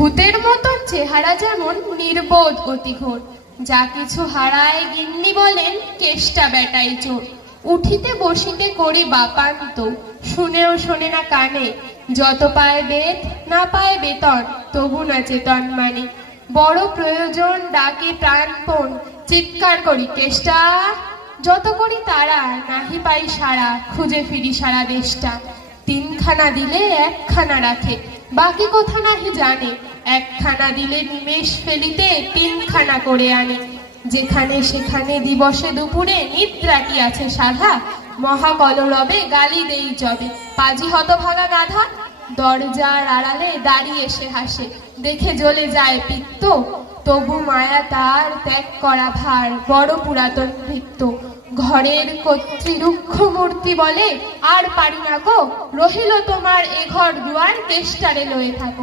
ভূতের মতন চেহারা যেমন নির্বোধ গতিঘোর, যা কিছু হারায় গিন্নি বলেন কেষ্টা বেটাই চোর। উঠিতে বসিতে করি বাপান্ত, শুনেও শোনে না কানে। যত পায় বেদ না পায় বেতন, তবু না চেতন মানে। বড় প্রয়োজন ডাকে প্রাণপণ, চিৎকার করি কেষ্টা। যত করি তারা নাহি পাই সারা, খুঁজে ফিরি সারা দেশটা। তিনখানা দিলে একখানা রাখে, বাকি কথা নাহি জানে। একখানা দিলে নিমেষ ফেলিতে তিনখানা করে আনে। যেখানে সেখানে দিবসে দুপুরে নিদ্রাটি আছে সাধা, মহাকলরবে গালি দেই যবে পাজি হতভাগা গাধা। দরজার আড়ালে দাঁড়িয়ে সে হাসে, দেখে জ্বলে যায় পিত্ত। তবু মায়া তার ত্যাগ করা ভার, বড় পুরাতন ভৃত্য। ঘরের কর্তৃরুক্ষ মূর্তি বলে, আর পারি না গো, রহিল তোমার এ ঘর দুয়ার, কেষ্টারে লয়ে থাকো।